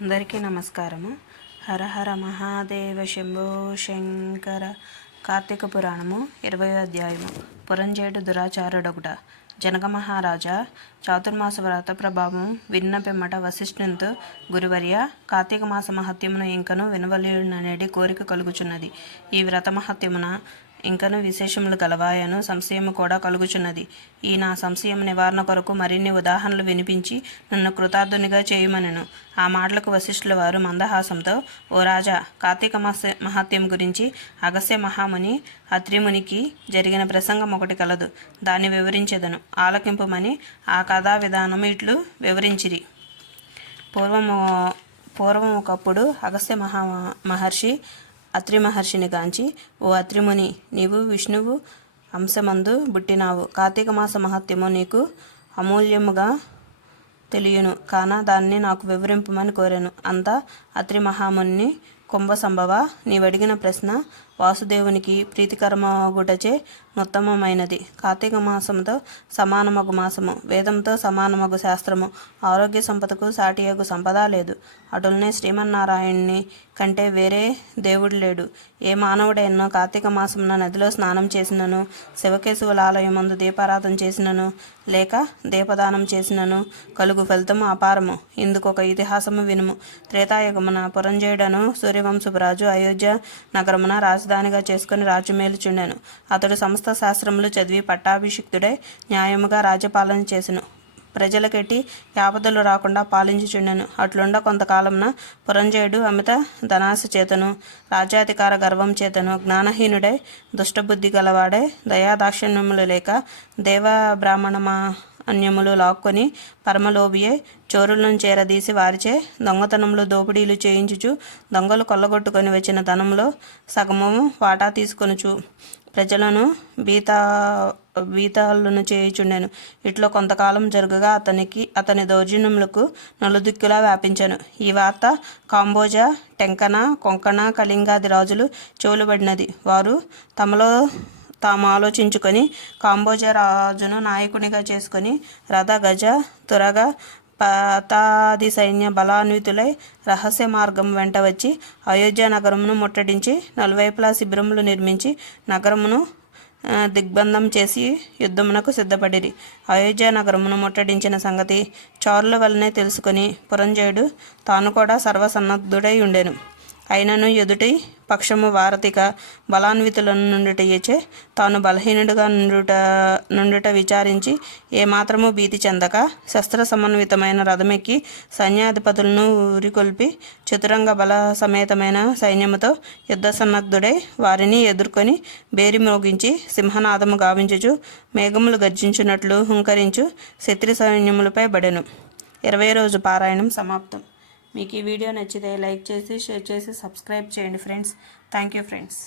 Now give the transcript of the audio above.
అందరికీ నమస్కారము. హరహర మహాదేవ శంభో శంకర కార్తీక పురాణము ఇరవై అధ్యాయము. పురంజేడు దురాచారుడొకట జనక మహారాజా చాతుర్మాస వ్రత ప్రభావం విన్న పిమ్మట వశిష్ఠునితో గురువర్య కార్తీక మాస మహత్యమును ఇంకను వినవలేననేది కోరిక కలుగుచున్నది. ఈ వ్రత మహత్యమున ఇంకను విశేషములు గలవాయను సంశయము కూడా కలుగుచున్నది. ఈ నా సంశయం నివారణ కొరకు మరిన్ని ఉదాహరణలు వినిపించి నన్ను కృతార్థునిగా చేయమనెను. ఆ మాటలకు వశిష్ఠుల వారు మందహాసంతో ఓ రాజా కార్తీక మహస్య మహాత్యం గురించి అగస్య మహాముని అత్రిమునికి జరిగిన ప్రసంగం ఒకటి కలదు. దాన్ని వివరించెదను. ఆలకింపుమని ఆ కథా విధానము ఇట్లు వివరించిరి. పూర్వము పూర్వం ఒకప్పుడు అగస్త్య మహా మహర్షి అత్రి మహర్షిని గాంచి ఓ అత్రిముని నీవు విష్ణువు అంశమందు బుట్టినావు. కార్తీక మాస మహత్యము నీకు అమూల్యముగా తెలియను. కాన దాన్ని నాకు వివరింపమని కోరాను. అంతా అత్రి మహాముని కుంభ సంభవ నీవడిగిన ప్రశ్న వాసుదేవునికి ప్రీతికరమగుటచే ఉత్తమమైనది. కార్తీక మాసముతో సమానమగు మాసము వేదంతో సమానమగు శాస్త్రము. ఆరోగ్య సంపదకు సాటియగు సంపద లేదు. అటులనే శ్రీమన్నారాయణుని కంటే వేరే దేవుడు లేడు. ఏ మానవుడైనో కార్తీక మాసమున నదిలో స్నానం చేసినను శివకేశవుల ఆలయమందు దీపారాధన చేసినను లేక దీపదానం చేసినను కలుగు ఫలితము అపారము. ఇందుకొక ఇతిహాసము వినుము. త్రేతాయుగమున పురంజయుడను సూర్యవంశపురాజు అయోధ్య నగరమున రాజధానిగా చేసుకుని రాజుమేలుచుండెను అతడు సమస్త శాస్త్రములు చదివి పట్టాభిషిక్తుడై న్యాయముగా రాజ్యపాలన చేసెను. ప్రజలకెట్టి యాపదలు రాకుండా పాలించుచుండెను అట్లుండ కొంతకాలంన పురంజయుడు అమిత ధనాశ చేతను రాజ్యాధికార గర్వం చేతను జ్ఞానహీనుడై దుష్టబుద్ధి గలవాడై దయాదాక్షిణ్యములు లేక దేవ బ్రాహ్మణమా అన్యములు లాక్కొని పరమలోబియే చోరులను చేరదీసి వారిచే దొంగతనములు దోపిడీలు చేయించుచు దొంగలు కొల్లగొట్టుకొని వచ్చిన ధనంలో సగము వాటా తీసుకొనుచు ప్రజలను బీత బీతాలను చేయుచుండెను. ఇట్లో కొంతకాలం జరగగా అతనికి అతని దౌర్జన్యములకు నలుదిక్కులా వ్యాపించాను. ఈ వార్త కాంబోజా టెంకన కొంకణ కళింగాది రాజులు చెవులుబడినది. వారు తమలో తాము ఆలోచించుకొని కాంబోజరాజును నాయకునిగా చేసుకొని రథ గజ తురగ పతాది సైన్య బలాన్వితులై రహస్య మార్గం వెంట వచ్చి అయోధ్య నగరమును ముట్టడించి నలువైపులా శిబిరములు నిర్మించి నగరమును దిగ్బంధం చేసి యుద్ధమునకు సిద్ధపడిరి. అయోధ్య నగరమును ముట్టడించిన సంగతి చారుల వల్లనే తెలుసుకొని పురంజయుడు తాను కూడా సర్వసన్నద్ధుడై ఉండెను. అయినను ఎదుటి పక్షము వారతిక బలాన్వితులను నుండిటయచే తాను బలహీనుడుగా నుండుట నుండుట విచారించి ఏమాత్రము భీతి చెందక శస్త్ర సమన్వితమైన రథమెక్కి సైన్యాధిపతులను ఊరికొల్పి చతురంగ బల సమేతమైన సైన్యముతో యుద్ధ సన్నద్ధుడై వారిని ఎదుర్కొని బేరి మోగించి సింహనాదము గావించుచు మేఘములు గర్జించున్నట్లు హుంకరించు శత్రు సైన్యములపై బడెను. ఇరవై రోజు పారాయణం సమాప్తం. మీకు ఈ వీడియో నచ్చితే లైక్ చేసి షేర్ చేసి సబ్స్క్రైబ్ చేయండి ఫ్రెండ్స్. Thank you friends.